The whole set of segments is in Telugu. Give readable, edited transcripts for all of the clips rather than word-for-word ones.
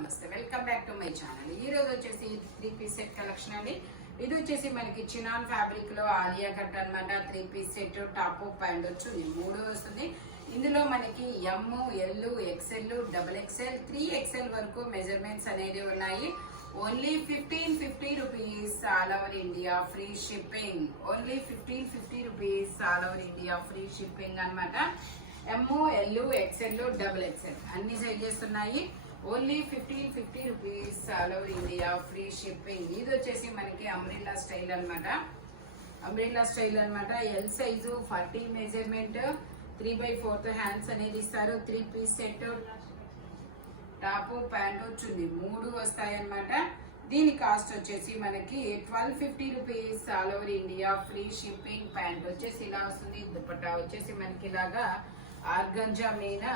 నమస్తే, welcome back to my channel. ఈ రోజు వచ్చేసి 3 పీస్ సెట్ కలెక్షన్ అండి. ఇది వచ్చేసి మనకి చినాన్ ఫ్యాబ్రిక్ లో ఆలియా కట్ అన్నమాట. 3 పీస్ సెట్ టాప్ ప్యాంట్ వచ్చి మూడు వస్తుంది. ఇందులో మనకి M, L, XL, double XL, 3XL వరకు మెజర్మెంట్స్ అనేది ఉన్నాయి. Only 1550 rupees all over India free shipping. Only 1550 rupees all over India free shipping అన్నమాట. M, L, XL, double XL అన్ని సైజెస్ ఉన్నాయి. Only 1550 rupees all over India free shipping. ఇది వచ్చేసి మనకి అంబ్రెల్లా స్టైల్ అన్నమాట. అంబ్రెల్లా స్టైల్ అన్నమాట. ఎల్ సైజు 40 మెజర్మెంట్, 3/4 హ్యాండ్స్ అనేది ఇస్తారు. 3 పీస్ సెట్ టాప్ ప్యాంట్ వచ్చింది, మూడు వస్తాయి అన్నమాట. దీని కాస్ట్ వచ్చేసి మనకి 1250 rupees all over India free shipping. Pant వచ్చేసి ఇలా వస్తుంది. దుపట్టా వచ్చేసి మనకి ఇలాగా ఆర్గంజా మీద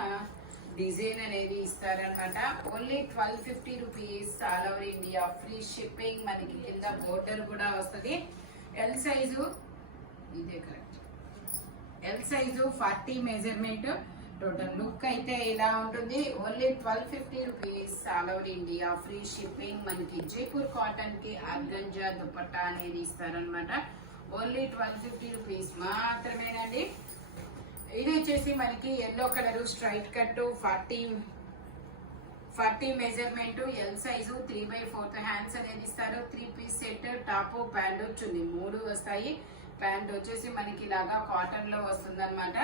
డిజైన్ అనేది ఇస్తారనమాట. Only 1250 rupees all over India free shipping. మనకి కింద బోర్డర్ కూడా వస్తుంది. ఎల్ సైజు ఇదే correct. L size 40 measurement. Total look అయితే ఇలా ఉంటుంది. Only 1250 rupees all over India free shipping. మనకి జైపూర్ కాటన్ కి ఆర్గంజా దుపట్టా అనేది ఇస్తారనమాట. ఓన్లీ 1250 రూపీస్ మాత్రమేనండి. ఇది వచ్చేసి మనకి yellow colour straight cut 40 measurement, L size 3/4 hands అనేది ఇస్తారు. 3 పీస్ సెట్ టాప్ ప్యాంట్ వచ్చింది, మూడు వస్తాయి. ప్యాంట్ వచ్చేసి మనకి ఇలాగా కాటన్ లో వస్తుంది అనమాట.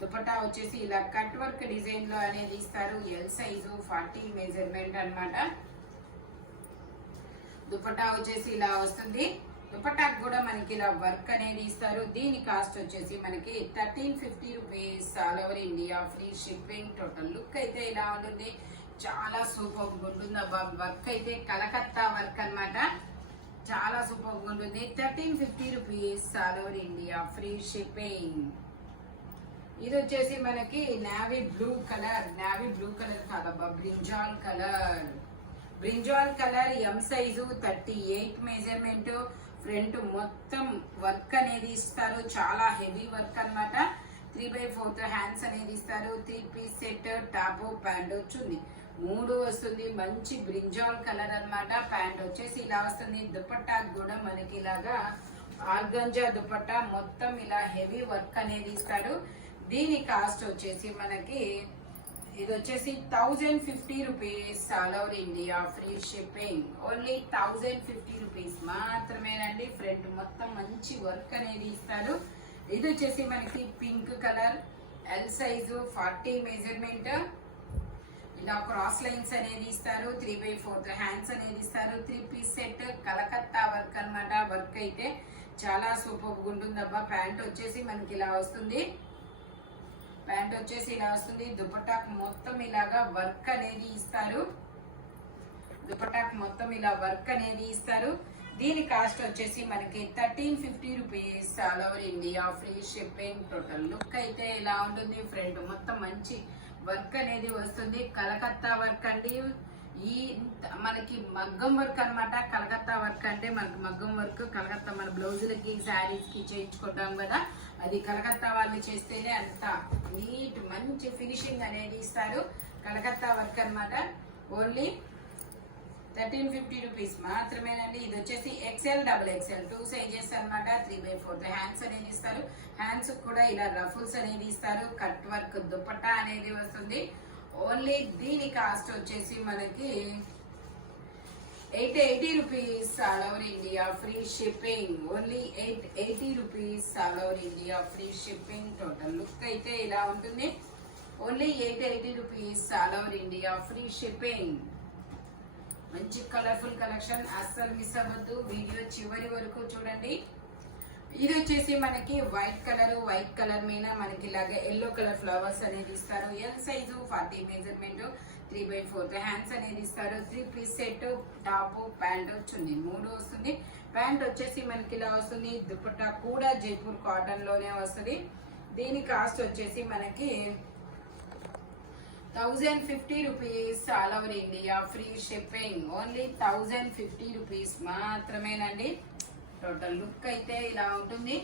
దుపట్టా వచ్చేసి ఇలా కట్ వర్క్ డిజైన్ లో అనేది ఇస్తారు. ఎల్ సైజు 40 మెజర్మెంట్ అన్నమాట. దుపట్టా వచ్చేసి ఇలా వస్తుంది. దుపట్టాకు కూడా మనకి ఇలా వర్క్ అనేది ఇస్తారు. దీని కాస్ట్ వచ్చేసి మనకి 1350 rupees all over India free shipping. Total look అయితే ఇలా ఉంటుంది. చాలా సూపర్ ఉంటుంది. వర్క్ అయితే కలకత్తా వర్క్ అన్నమాట. చాలా సూపర్ ఉంటుంది. 1350 rupees all over India free shipping. ఇది వచ్చేసి మనకి నావీ బ్లూ కలర్ కాదబ్బా, బ్రింజాల్ కలర్ ఎం సైజు 38 మెజర్మెంట్. ఫ్రంట్ మొత్తం వర్క్ అనేది ఇస్తారు. చాలా హెవీ వర్క్ అన్నమాట. 3/4 హ్యాండ్స్ అనేది ఇస్తారు. 3 పీస్ సెట్ టాప్ ప్యాంట్ వచ్చింది, మూడు వస్తుంది. మంచి బ్రింజాల్ కలర్ అన్నమాట. ప్యాంట్ వచ్చేసి ఇలా వస్తుంది. దుపట్టా కూడా మనకి ఇలాగా ఆర్గంజా దుపట్టా మొత్తం ఇలా హెవీ వర్క్ అనేది ఇస్తారు. దీని కాస్ట్ వచ్చేసి మనకి ఇది వచ్చేసి 1050 rupees all over India free shipping. Only 1050 rupees మాత్రమేనండి. ఫ్రంట్ మొత్తం మంచి వర్క్ అనేది ఇస్తారు. ఇది వచ్చేసి మనకి pink colour, L size 40 measurement. ఇలా క్రాస్ లైన్స్ అనేది ఇస్తారు. 3/4 హ్యాండ్స్ అనేది ఇస్తారు. 3 పీస్ సెట్ కలకత్తా వర్క్ అన్నమాట. వర్క్ అయితే చాలా సూపర్ ఉంటుందబ్బా. ప్యాంట్ వచ్చేసి మనకి ఇలా వస్తుంది. దుపట్టాకు మొత్తం ఇలాగా వర్క్ అనేది ఇస్తారు. దీని కాస్ట్ వచ్చేసి మనకి 1350 rupees all over India free shipping. Total look అయితే ఇలా ఉంటుంది. ఫ్రంట్ మొత్తం మంచి వర్క్ అనేది వస్తుంది. కలకత్తా వర్క్ అండి. ఈ మనకి మగ్గం వర్క్ అన్నమాట. కలకత్తా వర్క్ అంటే మనకి మగ్గం వర్క్ కలకత్తా మన బ్లౌజులకి శారీస్ కి చేయించుకుంటాం కదా, అది కలకత్తా వాళ్ళు చేస్తేనే అంత నీట్ మంచి ఫినిషింగ్ అనేది ఇస్తారు. కలకత్తా వర్క్ అన్నమాట. ఓన్లీ 1350 రూపీస్ మాత్రమేనండి. ఇది వచ్చేసి ఎక్స్ఎల్, డబుల్ ఎక్స్ఎల్ 2 సైజెస్ అన్నమాట. 3/4 హ్యాండ్స్ అనేది ఇస్తారు. హ్యాండ్స్ కూడా ఇలా రఫుల్స్ అనేది ఇస్తారు. కట్ వర్క్ దుపట్టా అనేది వస్తుంది. ఓన్లీ దీని కాస్ట్ వచ్చేసి మనకి 880 rupees all over India free shipping. Only 880 rupees all over India free shipping. Total look అయితే ఇలా ఉంటుంది. Only 880 rupees all over India free shipping. మంచి కలర్ఫుల్ కలెక్షన్, అస్సలు మిస్ అవ్వద్దు. వీడియో చివరి వరకు చూడండి. ఇది వచ్చేసి మనకి వైట్ కలర్ మీద మనకి ఇలాగా ఎల్లో కలర్ ఫ్లవర్స్ అనేది ఇస్తారు. ఎల్ సైజు 40 మెజర్మెంట్, 3/4 హ్యాండ్స్ అనేది ఇస్తారు. 3 పీస్ సెట్ టాప్ ప్యాంట్ వచ్చింది, మూడు వస్తుంది. ప్యాంట్ వచ్చేసి మనకి ఇలా వస్తుంది. దుపట్టా కూడా జైపూర్ కాటన్ లోనే వస్తుంది. దీని కాస్ట్ వచ్చేసి మనకి 1050 rupees all over India free shipping. Only 1050 rupees మాత్రమేనండి. టోటల్ లుక్ అయితే ఇలా ఉంటుంది.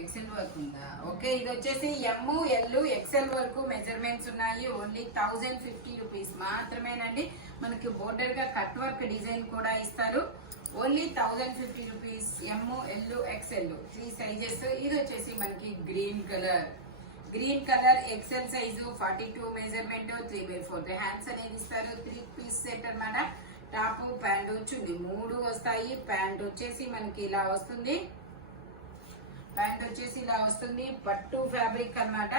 ఎక్సెల్ వరకు ఉందా? ఓకే, ఇది వచ్చేసి ఎమ్ ఎల్ ఎక్సెల్ వరకు మెజర్మెంట్స్ ఉన్నాయి. ఓన్లీ 1050 రూపీస్ మాత్రమేనండి. మనకి బోర్డర్ గా కట్ వర్క్ డిజైన్ కూడా ఇస్తారు. Only 1050 rupees. M L XL 3 sizes. ఇది వచ్చేసి మనకి green colour XL size 42 measurement 3/4 hands అనేది ఇస్తారు. 3 పీస్ సెట్ అన్నమాట. టాప్ ప్యాంట్ చున్నీ 3 వస్తాయి. ప్యాంట్ వచ్చేసి మనకి ఇలా వస్తుంది. పట్టు ఫ్యాబ్రిక్ అన్నమాట.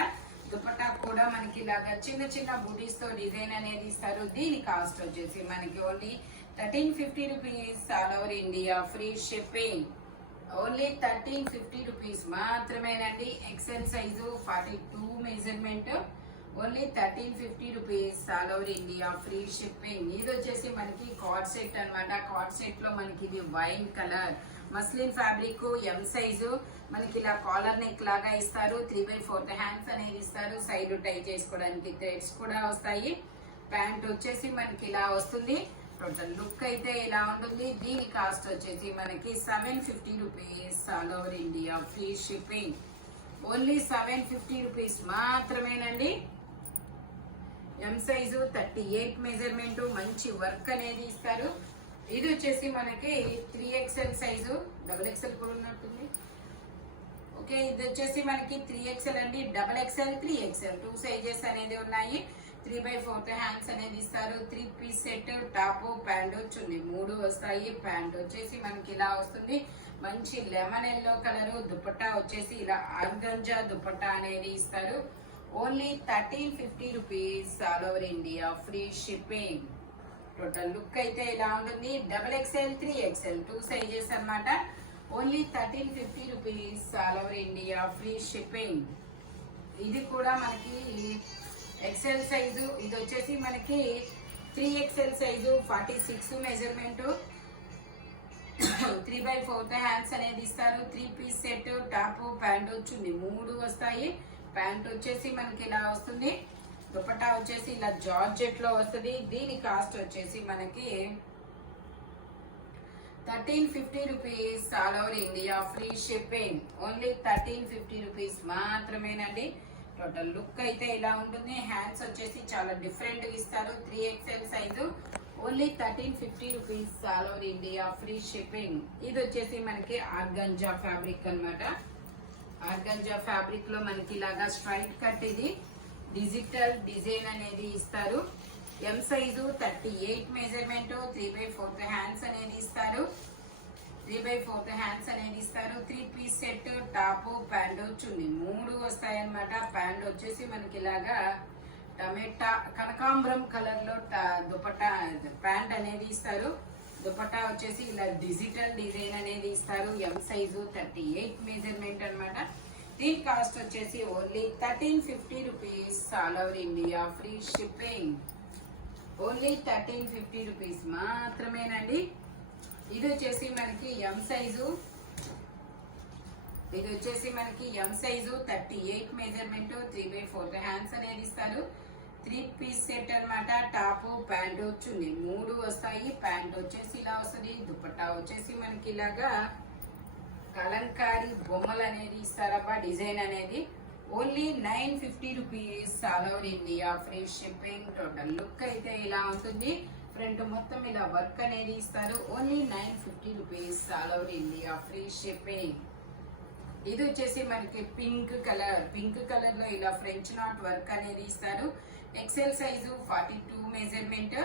దుపట్టా కూడా మనకి ఇలాగా చిన్న బూటీస్ తో డిజైన్ అనేది ఇస్తారు. దీని కాస్ట్ వచ్చేసి మనకి only 1350 rupees. All over India free shipping. Only 1350 rupees మాత్రమేనండి. XL size 42 measurement. Only 1350 rupees. All over India free shipping. ఇది వచ్చేసి మనకి కార్డ్ సెట్ అన్నమాట. కార్డ్ సెట్ లో మనకి ఇది wine colour muslin fabric M size. మనకి ఇలా కాలర్ నెక్ లాగా ఇస్తారు. 3/4 హ్యాండ్స్ అనేది ఇస్తారు. సైడ్ టై చేసుకోవడానికి థ్రెడ్స్ కూడా వస్తాయి. ప్యాంట్ వచ్చేసి మనకి ఇలా వస్తుంది. టోటల్ లుక్ అయితే ఇలా ఉంటుంది. దీని కాస్ట్ వచ్చేసి మనకి 750 rupees. All over India free shipping. Only 750 rupees మాత్రమేనండి. M size 38 measurement. మంచి వర్క్ అనేది ఇస్తారు. ఇది వచ్చేసి మనకి 3XL సైజు. XXL కూడా ఉన్నట్టుంది. ఓకే, ఇది వచ్చేసి మనకి 3XL అండి. XXL 3XL 2 సైజెస్ అనేది ఉన్నాయి. 3/4 హ్యాండ్స్ అనేది ఇస్తారు. 3 పీస్ సెట్. టాప్ ప్యాంట్ చున్నీ 3 వస్తాయి. ప్యాంట్ వచ్చేసి మనకి ఇలా వస్తుంది. మంచి లెమన్ ఎల్లో కలర్. దుపట్టా వచ్చేసి ఇలా ఆర్గంజా దుపట్టా అనేది ఇస్తారు. Only 1350 rupees. All over India free shipping. Total look అయితే ఇలా ఉంటుంది. XXL 3XL 2 సైజెస్ అన్నమాట. Only 1350 rupees. All over India free shipping. ఇది కూడా మనకి ఎక్సెల్ సైజు. ఇది వచ్చేసి మనకి 3XL సైజు 46 మెజర్మెంట్. 3/4 హ్యాండ్స్ అనేది ఇస్తారు. 3 పీస్ సెట్. టాప్ ప్యాంట్ చున్నీ 3 వస్తాయి. ప్యాంట్ వచ్చేసి మనకి ఇలా వస్తుంది. దుపట్టా వచ్చేసి ఇలా జార్జెట్ లో వస్తుంది. దీని కాస్ట్ వచ్చేసి మనకి 1350 rupees. All over India free shipping. Only 1350 rupees మాత్రమేనండి. టోటల్ లుక్ అయితే ఇలా ఉంటుంది. హ్యాండ్స్ వచ్చేసి చాలా డిఫరెంట్ గా ఇస్తారు. 3XL size. Only 1350 rupees. All over India free shipping. ఇది వచ్చేసి మనకి ఆర్గంజా ఫ్యాబ్రిక్ అన్నమాట. ఆర్గంజా ఫ్యాబ్రిక్ లో మనకి ఇలాగా స్ట్రైట్ కట్ ఇది డిజిటల్ డిజైన్ అనేది ఇస్తారు. ఎం సైజు 38 మెజర్మెంట్. 3/4 హ్యాండ్స్ అనేది ఇస్తారు. 3 పీస్ సెట్. టాప్ ప్యాంట్ చున్నీ 3 వస్తాయి అన్నమాట. ప్యాంట్ వచ్చేసి మనకి ఇలాగా టమాటా కనకాంబరం కలర్ లో దుపట్టా ప్యాంట్ అనేది ఇస్తారు. దుపట్టా వచ్చేసి ఇలా డిజిటల్ డిజైన్ అనేది ఇస్తారు. ఎం సైజు 38 మెజర్మెంట్ అన్నమాట. దీని కాస్ట్ వచ్చేసి only 1350 rupees. All over India free shipping. Only 1350 rupees మాత్రమేనండి. ఇది వచ్చేసి మనకి ఎం సైజు. 38 మెజర్మెంట్. 3/4 హ్యాండ్స్ అనేది ఇస్తారు. 3 పీస్ సెట్ అన్నమాట. టాప్ ప్యాంట్ చున్నీ 3 వస్తాయి. ప్యాంట్ వచ్చేసి ఇలా వస్తుంది. దుపట్టా వచ్చేసి మనకి ఇలాగా కలంకారీ బొమ్మలు అనేది ఇస్తారబ్బా డిజైన్ అనేది. Only 950 rupees. All over India free shipping. Total look అయితే ఇలా ఉంటుంది. ఫ్రంట్ మొత్తం ఇలా వర్క్ అనేది ఇస్తారు. Only 950 rupees. All over India free shipping. ఇది వచ్చేసి మనకి పింక్ కలర్ లో ఇలా ఫ్రెంచ్ నాట్ వర్క్ అనేది ఇస్తారు. XL size 42 measurement.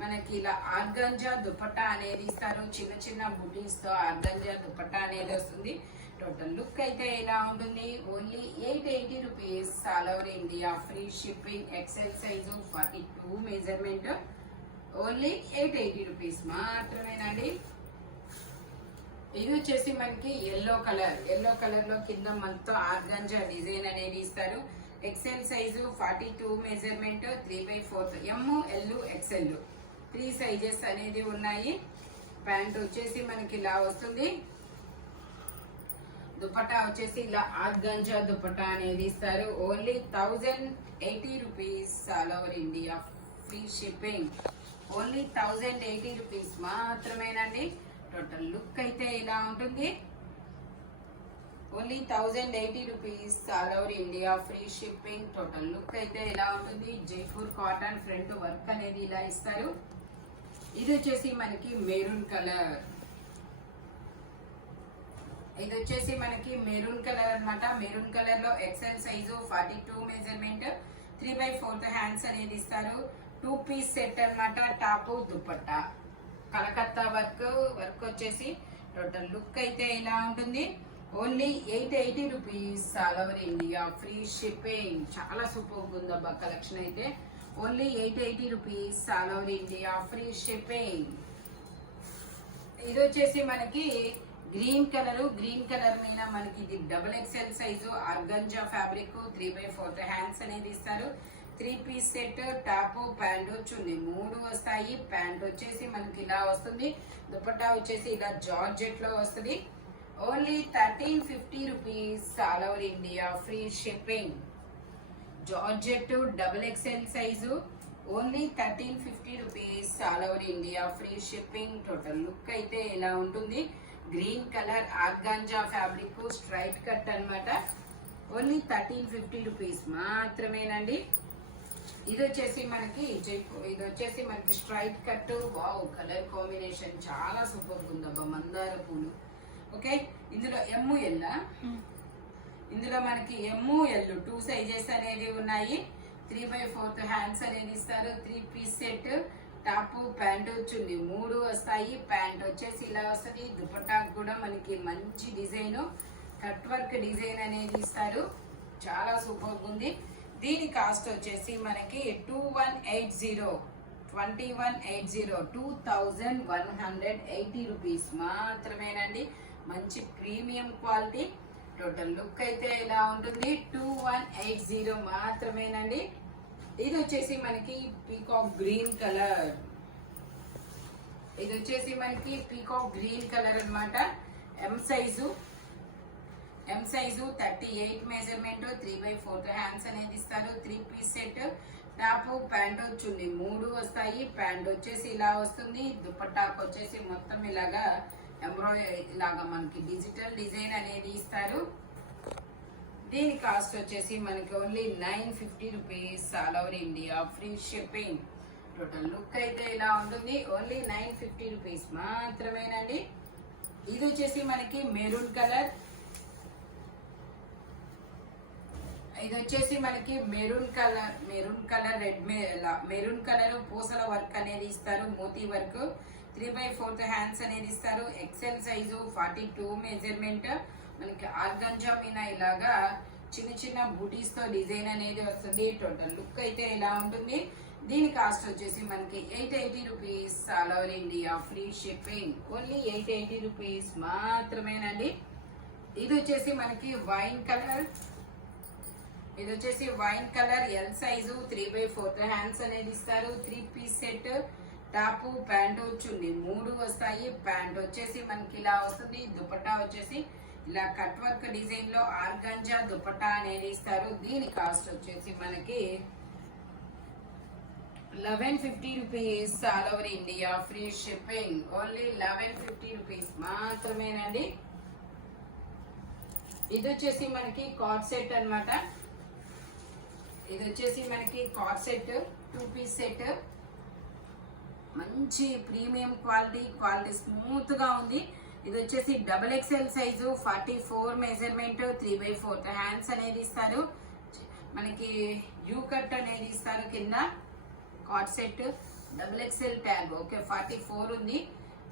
మనకి ఇలా ఆర్గంజా దుపట్టా అనేది ఇస్తారు. చిన్న బుటీస్ తో ఆర్గంజా దుపట్టా అనేది వస్తుంది. టోటల్ లుక్ అయితే ఇలా ఉంటుంది. Only 880 rupees. All over India free shipping. XL size 42 measurement. Only 880 rupees మాత్రమేనండి. ఇది వచ్చేసి మనకి ఎల్లో కలర్ లో కింద మొత్తం ఆర్గంజా డిజైన్ అనేది ఇస్తారు. XL size 42 measurement. 3/4 M L XL 3 sizes అనేది ఉన్నాయి. ప్యాంట్ వచ్చేసి మనకి ఇలా వస్తుంది. దుపట్టా వచ్చేసి ఇలా ఆర్గంజా దుపట్టా అనేది ఇస్తారు. Only 1080 rupees. All over India free shipping. Only 1080 rupees మాత్రమేనండి. టోటల్ లుక్ అయితే ఇలా ఉంటుంది. Only 1080 rupees all over India free shipping. Total look అయితే ఇలా ఉంటుంది. జైపూర్ కాటన్ ఫ్రంట్ వర్క్ అనేది ఇలా ఇస్తారు. ఇది వచ్చేసి మనకి మెరూన్ కలర్. ఇది వచ్చేసి మనకి మెరూన్ కలర్ అన్నమాట. మెరూన్ కలర్ లో ఎక్సెల్ సైజు 42 మెజర్మెంట్ 3/4 హ్యాండ్స్ అనేది ఇస్తారు. 2 పీస్ సెట్ అన్నమాట. టాప్ దుపట్టా కలకత్తా వర్క్ వచ్చేసి టోటల్ లుక్ అయితే ఇలా ఉంటుంది. Only 880 rupees all over India free shipping. చాలా సూపర్ ఉందబ్బా కలెక్షన్ అయితే. Only 880 rupees all over India free shipping. ఇది వచ్చేసి మనకి గ్రీన్ కలర్ మీద మనకి ఇది double XL size organza fabric 3/4 hands అనేది ఇస్తారు. 3 పీస్ సెట్ టాప్ ప్యాంట్ చున్నీ 3 వస్తాయి. ప్యాంట్ వచ్చేసి మనకి ఇలా వస్తుంది. దుపట్టా వచ్చేసి ఇలా జార్జెట్ లో వస్తుంది. Only 1350 rupees all over India free shipping. Georgette double XL size only 1350 rupees all over India free shipping. Total look అయితే ఇలా ఉంటుంది. Green colour organza fabric straight cut అన్నమాట. ఓన్లీ 1350 రూపీస్ మాత్రమేనండి. ఇది వచ్చేసి మనకి straight cut. Wow colour combination చాలా సూపర్ ఉందబ్బా. మందార పూలు. ఓకే ఇందులో ఇందులో మనకి ML 2 సైజెస్ అనేది ఉన్నాయి. 3/4 హ్యాండ్స్ అనేది ఇస్తారు. 3 పీస్ సెట్ టాప్ ప్యాంట్ చున్నీ 3 వస్తాయి. ప్యాంట్ వచ్చేసి ఇలా వస్తుంది. దుపట్టా కూడా మనకి మంచి డిజైన్ కట్ వర్క్ డిజైన్ అనేది ఇస్తారు. చాలా సూపర్ ఉంది. దీని కాస్ట్ వచ్చేసి మనకి 2180 రూపీస్ మాత్రమేనండి. మంచి ప్రీమియం క్వాలిటీ. టోటల్ లుక్ అయితే ఇలా ఉంటుంది. 2180 మాత్రమేనండి. ఇది వచ్చేసి మనకి పీకాక్ గ్రీన్ కలర్. అన్నమాట. ఎం సైజు 38 మెజర్మెంట్ 3/4 హ్యాండ్స్ అనేది ఇస్తారు. 3 పీస్ సెట్ టాప్ ప్యాంట్ చున్నీ 3 వస్తాయి. ప్యాంట్ వచ్చేసి ఇలా వస్తుంది. దుపట్టాకు వచ్చేసి మొత్తం ఇలాగా ఎంబ్రాయిడరీ ఇలాగా మనకి డిజిటల్ డిజైన్ అనేది ఇస్తారు. దీని కాస్ట్ వచ్చేసి మనకి only 950 rupees all over India free shipping. Total look అయితే ఇలా ఉంటుంది. ఓన్లీ 950 రూపీస్ మాత్రమేనండి. ఇది వచ్చేసి మనకి మెరూన్ కలర్. మెరూన్ కలర్ పూసల వర్క్ అనేది ఇస్తారు. మోతీ వర్క్ 3/4 హ్యాండ్స్ అనేది ఇస్తారు. XL size 42 measurement. మనకి ఆర్గంజా మీద ఇలాగా చిన్న బూటీస్ తో డిజైన్ అనేది వస్తుంది. టోటల్ లుక్ అయితే ఇలా ఉంటుంది. దీని కాస్ట్ వచ్చేసి మనకి 880 rupees all over India free shipping. Only 880 rupees మాత్రమేనండి. ఇది వచ్చేసి మనకి wine colour L size 3/4 hands అనేది ఇస్తారు. 3 పీస్ సెట్ టాప్ ప్యాంట్ చున్నీ 3 వస్తాయి. ప్యాంట్ వచ్చేసి మనకి ఇలా వస్తుంది. దుపట్టా వచ్చేసి ఇలా కట్ వర్క్ డిజైన్ లో ఆర్గంజా దుపట్టా అనేది ఇస్తారు. దీని కాస్ట్ వచ్చేసి మనకి 1150 rupees all over India free shipping. Only 1150 rupees మాత్రమేనండి. ఇది వచ్చేసి మనకి కార్డ్ సెట్ అన్నమాట. 2 పీస్ సెట్ మంచి ప్రీమియం క్వాలిటీ స్మూత్ గా ఉంది. ఇది వచ్చేసి double XL size 44 measurement 3/4 hands అనేది ఇస్తారు. మనకి యూ కట్ అనేది ఇస్తారు కింద. Card set double XL tag. Okay 44 ఉంది.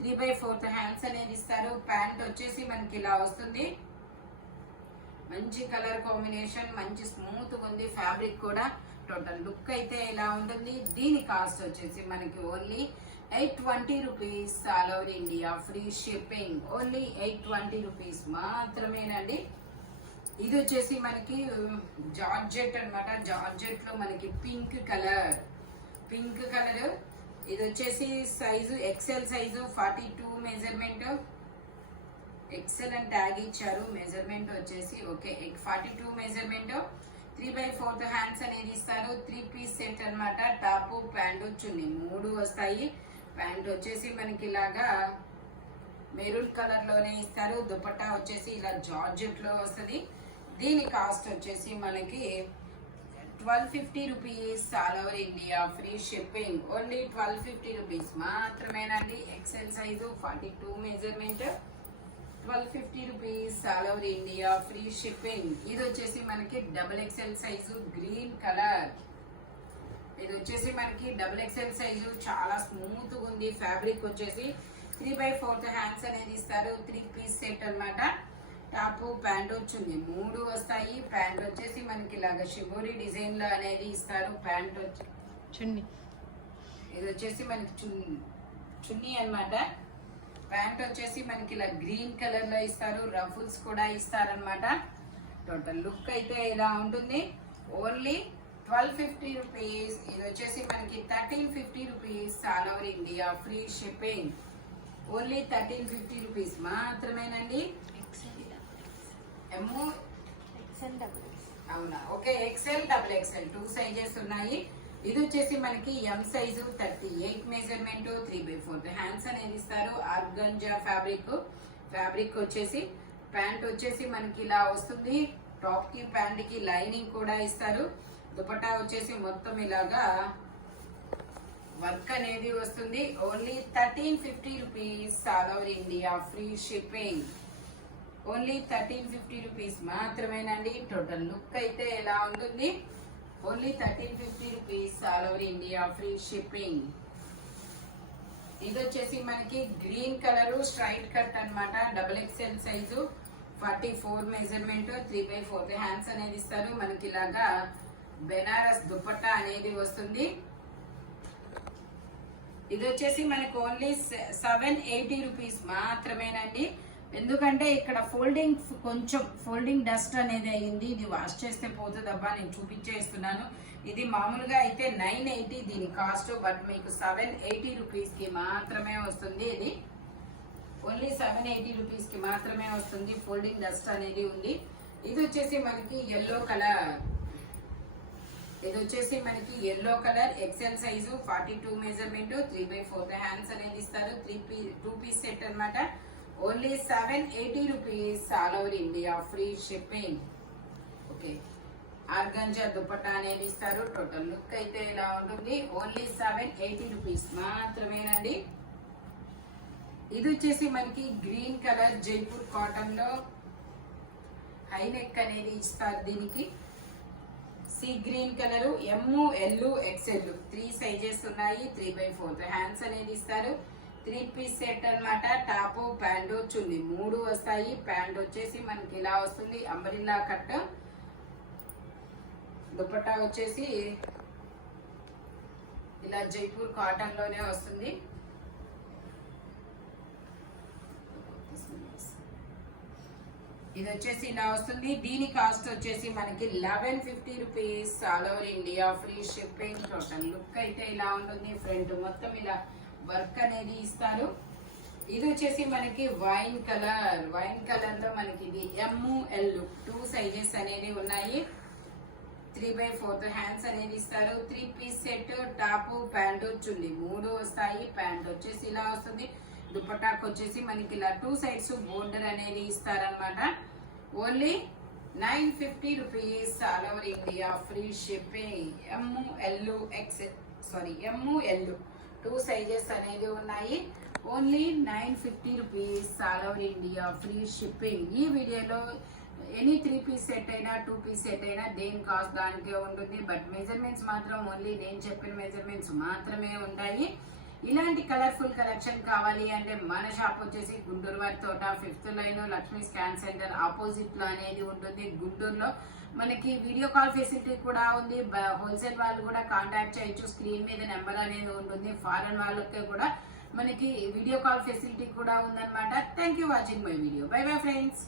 3/4 హ్యాండ్స్ అనేది ఇస్తారు. ప్యాంట్ వచ్చేసి మనకి ఇలా వస్తుంది. మంచి కలర్ కాంబినేషన్ మంచి స్మూత్ ఉంది. ఫ్యాబ్రిక్ కూడా టోటల్ లుక్ అయితే ఇలా ఉంటుంది. దీని కాస్ట్ వచ్చేసి మనకి only 820 rupees all over India free shipping. Only 820 rupees మాత్రమేనండి. ఇది వచ్చేసి మనకి జార్జెట్ అన్నమాట. జార్జెట్ లో మనకి పింక్ కలర్. ఇది వచ్చేసి size XL size 42 measurement. XL అని ట్యాగ్ ఇచ్చారు. మెజర్మెంట్ వచ్చేసి ఓకే 42 మెజర్మెంట్ 3/4 హ్యాండ్స్ అనేది ఇస్తారు. 3 పీస్ సెట్ అన్నమాట. టాప్ ప్యాంట్ చున్నీ 3 వస్తాయి. ప్యాంట్ వచ్చేసి మనకి ఇలాగా మెరూన్ కలర్ లోనే ఇస్తారు. దుపట్టా వచ్చేసి ఇలా జార్జెట్ లో వస్తుంది. దీని కాస్ట్ వచ్చేసి మనకి 1250 rupees all over India, free shipping. Only 1250 rupees మాత్రమేనండి. XL size 42 measurement, 1250 rupees all over India, free shipping. ఇది వచ్చేసి మనకి double XL size green colour. ఇది వచ్చేసి మనకి డబుల్ ఎక్సెల్ సైజు, చాలా స్మూత్ గా ఉంది. ఫ్యాబ్రిక్ వచ్చేసి 3/4 హ్యాండ్స్ అనేది ఇస్తారు. 3 పీస్ సెట్ అన్నమాట. టాప్ ప్యాంట్ వచ్చింది, 3 వస్తాయి. ప్యాంట్ వచ్చేసి మనకి ఇలాగ షిబోరి డిజైన్ లో అనేది ఇస్తారు. ప్యాంట్ చున్నీ, ఇది వచ్చేసి మనకి చున్నీ అన్నమాట. ప్యాంట్ వచ్చేసి మనకి ఇలా గ్రీన్ కలర్ లో ఇస్తారు. రఫుల్స్ కూడా ఇస్తారనమాట. టోటల్ లుక్ అయితే ఇలా ఉంటుంది. Only 1250 rupees. ఇది వచ్చేసి మనకి 1350 rupees all over India, free shipping. Only 1350 rupees మాత్రమేనండి. అవునా, okay. XL, double XL 2 sizes ఉన్నాయి. ఇది వచ్చేసి మనకి ఎం సైజు 38 మెజర్మెంట్, 3/4 హ్యాండ్స్ అనేది ఇస్తారు. ఆర్గంజా ఫ్యాబ్రిక్ వచ్చేసి ప్యాంట్ వచ్చేసి మనకి ఇలా వస్తుంది. టాప్ కి ప్యాంట్ కి లైనింగ్ కూడా ఇస్తారు. దుపట్టా వచ్చేసి మొత్తం ఇలాగా వర్క్ అనేది వస్తుంది. Only 1350 rupees all over India, free shipping. Only 1350 rupees మాత్రమేనండి. టోటల్ లుక్ అయితే ఎలా ఉంటుంది. Only 1350 rupees all over India, free shipping. ఇది వచ్చేసి మనకి గ్రీన్ కలర్ స్ట్రైట్ కట్ అన్నమాట. Double XL size, 44 measurement, 3/4 hands అనేది ఇస్తారు. మనకి ఇలాగా బెనారస్ దుపట్టా అనేది వస్తుంది. ఇది వచ్చేసి మనకి ఓన్లీ 780 రూపీస్ మాత్రమేనండి. ఎందుకంటే ఇక్కడ ఫోల్డింగ్ డస్ట్ అనేది అయ్యింది. ఇది వాష్ చేస్తే పోతుందబ్బా, నేను చూపించేస్తున్నాను. ఇది మామూలుగా అయితే 980 దీని కాస్ట్, బట్ మీకు 780 రూపీస్ కి మాత్రమే వస్తుంది. ఇది ఓన్లీ 780 రూపీస్ కి మాత్రమే వస్తుంది. ఫోల్డింగ్ డస్ట్ అనేది ఉంది. ఇది వచ్చేసి మనకి ఎల్లో కలర్. ఇది వచ్చేసి మనకి yellow colour, XL size, 42 measurement, 3/4 hands అనేది ఇస్తారు. 2 పీస్ సెట్ అన్నమాట. Only 780 rupees all over India, free shipping. Okay, organza dupatta అనేది ఇస్తారు. టోటల్ లుక్ అయితే ఇలా ఉంటుంది. ఓన్లీ 780 రూపీస్ మాత్రమేనండి. ఇది వచ్చేసి మనకి గ్రీన్ కలర్ జైపూర్ కాటన్ లో హై నెక్ అనేది ఇస్తారు. దీనికి సీ గ్రీన్ కలర్, ఎమ్, ఎల్, ఎక్స్ఎల్ 3 సైజెస్ ఉన్నాయి. 3/4 హ్యాండ్స్ అనేది ఇస్తారు. 3 పీస్ సెట్ అన్నమాట. టాప్ ప్యాంటు చున్నీ 3 వస్తాయి. ప్యాంట్ వచ్చేసి మనకి ఇలా వస్తుంది, అంబ్రెల్లా కట్. దుపట్టా వచ్చేసి ఇలా జైపూర్ కాటన్ లోనే వస్తుంది. ఇది వచ్చేసి ఇలా వస్తుంది. దీని కాస్ట్ వచ్చేసి మనకి 1150 rupees all over India, free shipping. Total look అయితే ఇలా ఉంటుంది. ఫ్రంట్ మొత్తం ఇలా వర్క్ అనేది ఇస్తారు. ఇది వచ్చేసి మనకి వైన్ కలర్ లో మనకి ఇది ఎమ్, ఎల్ 2 సైజెస్ అనేది ఉన్నాయి. 3/4 హ్యాండ్స్ అనేది ఇస్తారు. 3 పీస్ సెట్. టాప్ ప్యాంటు చున్నీ 3 వస్తాయి. ప్యాంట్ వచ్చేసి ఇలా వస్తుంది. దుపట్టాకు వచ్చేసి మనకి ఇలా 2 సైడ్స్ బోర్డర్ అనేది ఇస్తారనమాట. Only 950 rupees all over India, free shipping. M, L 2 sizes అనేది ఉన్నాయి. Only 950 rupees all over India, free shipping. ఈ వీడియోలో ఎనీ 3 పీస్ సెట్ అయినా 2 పీస్ సెట్ అయినా దేని కాస్ట్ దానికే ఉంటుంది. బట్ మెజర్మెంట్స్ మాత్రం ఓన్లీ నేను చెప్పిన మెజర్మెంట్స్ మాత్రమే ఉంటాయి. ఇలాంటి కలర్ఫుల్ కలెక్షన్ కావాలి అంటే మన షాప్ వచ్చేసి గుంటూరు వారి తోట 5th line Lakshmi scan centre opposite లో అనేది ఉంటుంది. గుంటూరులో మనకి వీడియో కాల్ ఫెసిలిటీ కూడా ఉంది. హోల్సేల్ వాళ్ళు కూడా కాంటాక్ట్ చేయొచ్చు. స్క్రీన్ మీద నెంబర్ అనేది ఉంటుంది. ఫారెన్ వాళ్ళకి కూడా మనకి వీడియో కాల్ ఫెసిలిటీ కూడా ఉందన్నమాట. Thank you watching my video. By bye friends.